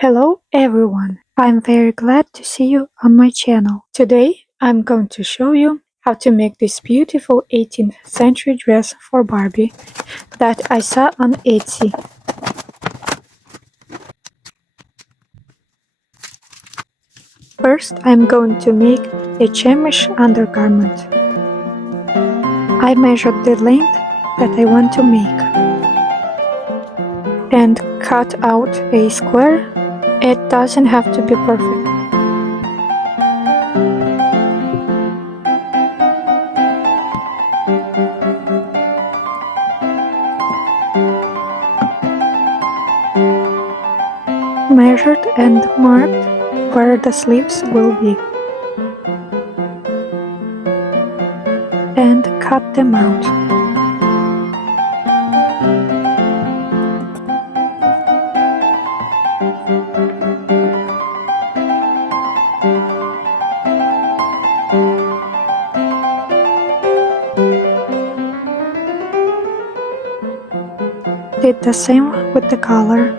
Hello everyone, I'm very glad to see you on my channel. Today I'm going to show you how to make this beautiful 18th century dress for Barbie that I saw on Etsy. First I'm going to make a chemise undergarment. I measured the length that I want to make and cut out a square. It doesn't have to be perfect. Measured and marked where the sleeves will be, and cut them out. Did the same with the collar.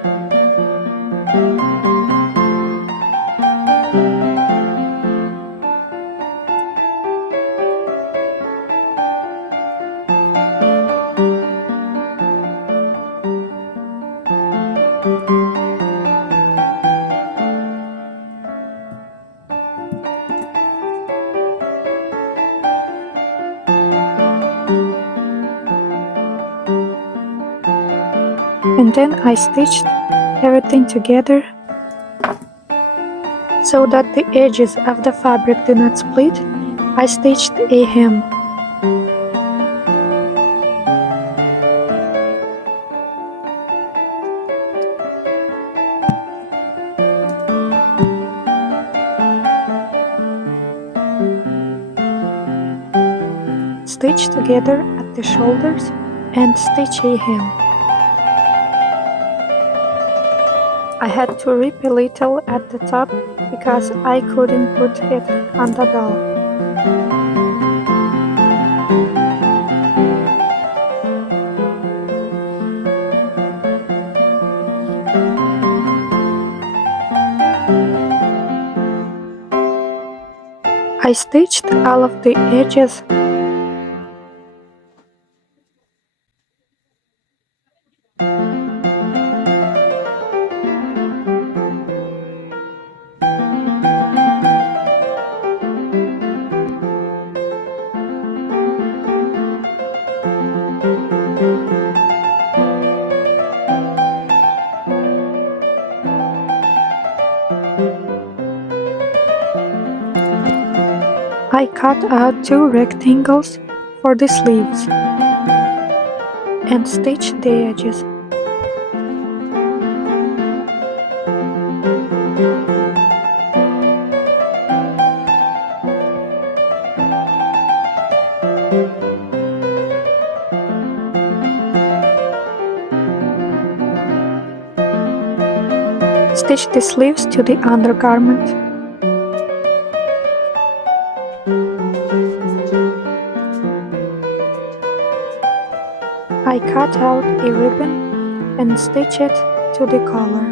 And then I stitched everything together so that the edges of the fabric do not split. I stitched a hem. Stitch together at the shoulders and stitch a hem. I had to rip a little at the top because I couldn't put it on the doll. I stitched all of the edges. I cut out 2 rectangles for the sleeves and stitched the edges. Stitch the sleeves to the undergarment. I cut out a ribbon and stitch it to the collar.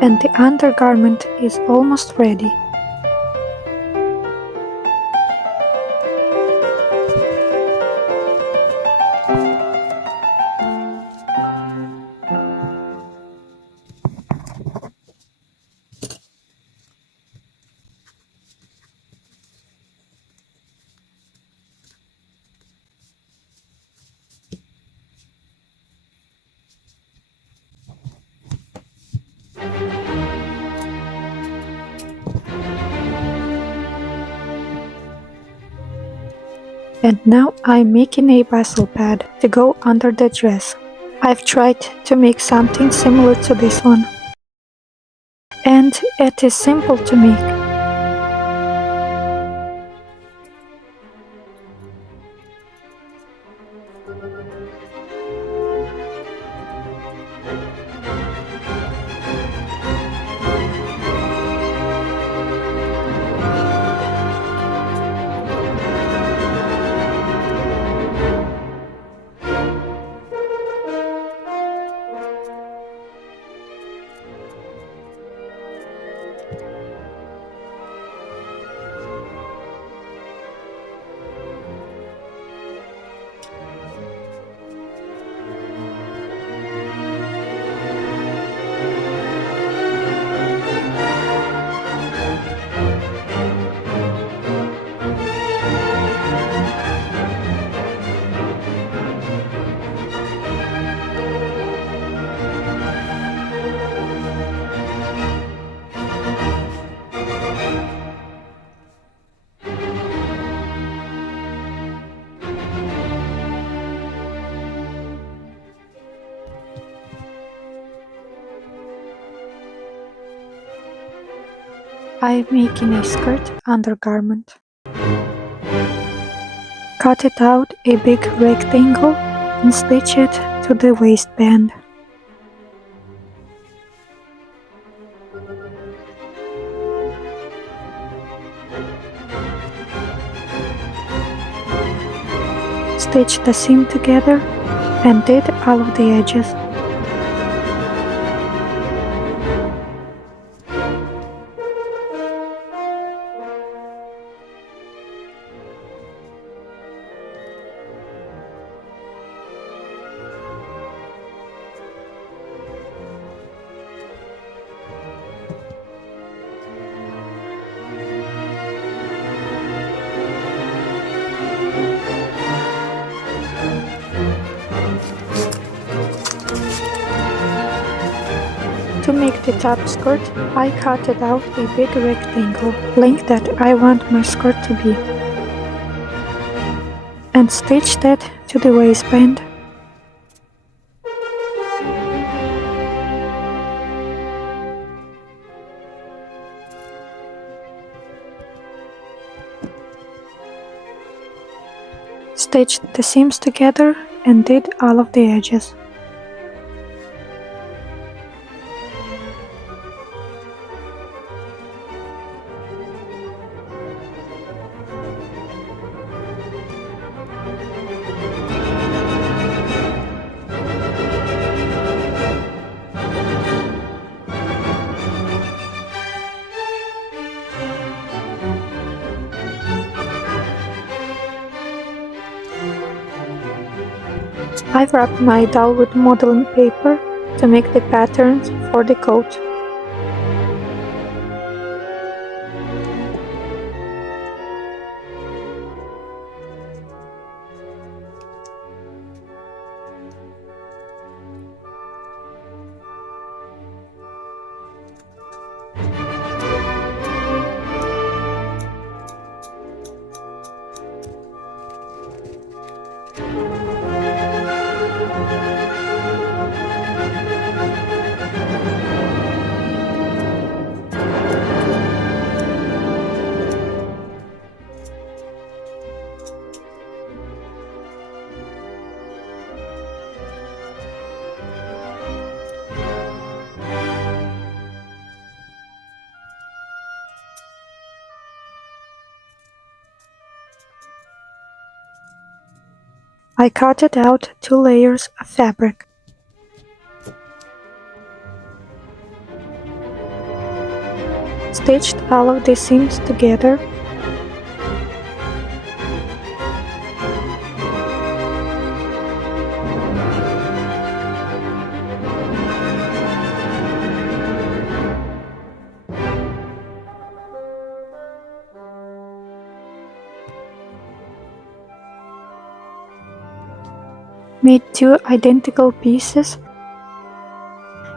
And the undergarment is almost ready. And now I'm making a bustle pad to go under the dress. I've tried to make something similar to this one, and it is simple to make. I'm making a skirt undergarment. Cut it out a big rectangle and stitch it to the waistband. Stitch the seam together and did all of the edges. To make the top skirt, I cut out a big rectangle, length that I want my skirt to be, and stitched it to the waistband. Stitched the seams together and did all of the edges. I've wrapped my doll with modeling paper to make the patterns for the coat. I cut out 2 layers of fabric. Stitched all of the seams together. Made 2 identical pieces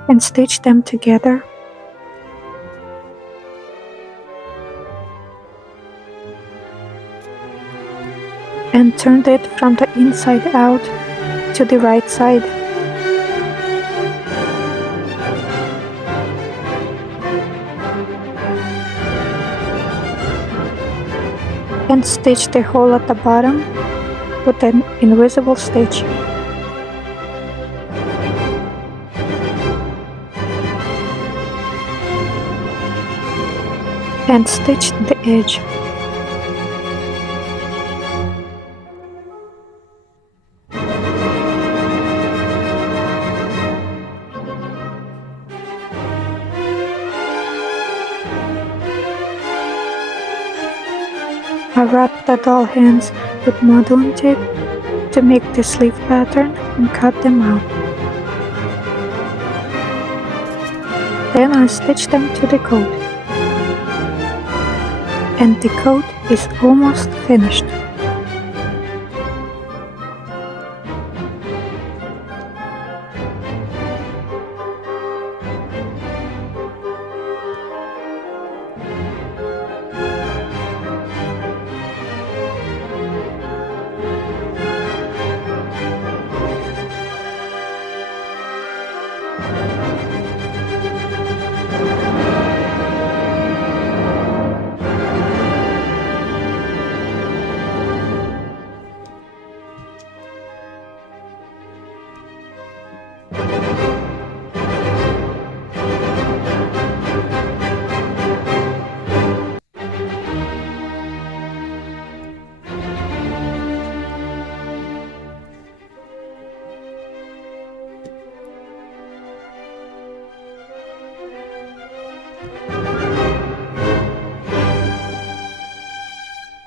and stitched them together. And turned it from the inside out to the right side. And stitched the hole at the bottom with an invisible stitch. And stitched the edge. I wrapped the doll hands with modeling tape to make the sleeve pattern and cut them out. Then I stitched them to the coat. And the coat is almost finished.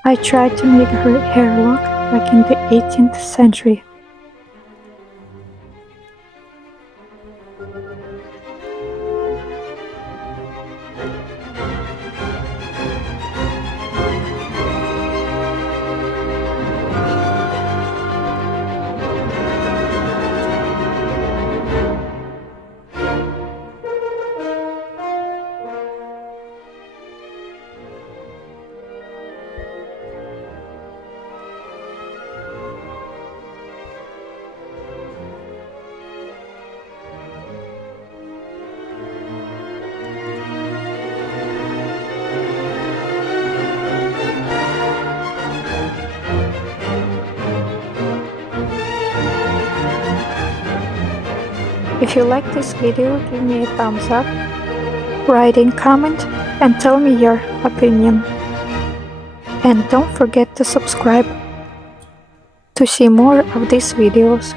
I tried to make her hair look like in the 18th century. If you like this video, give me a thumbs up, write in comment, and tell me your opinion. And don't forget to subscribe to see more of these videos.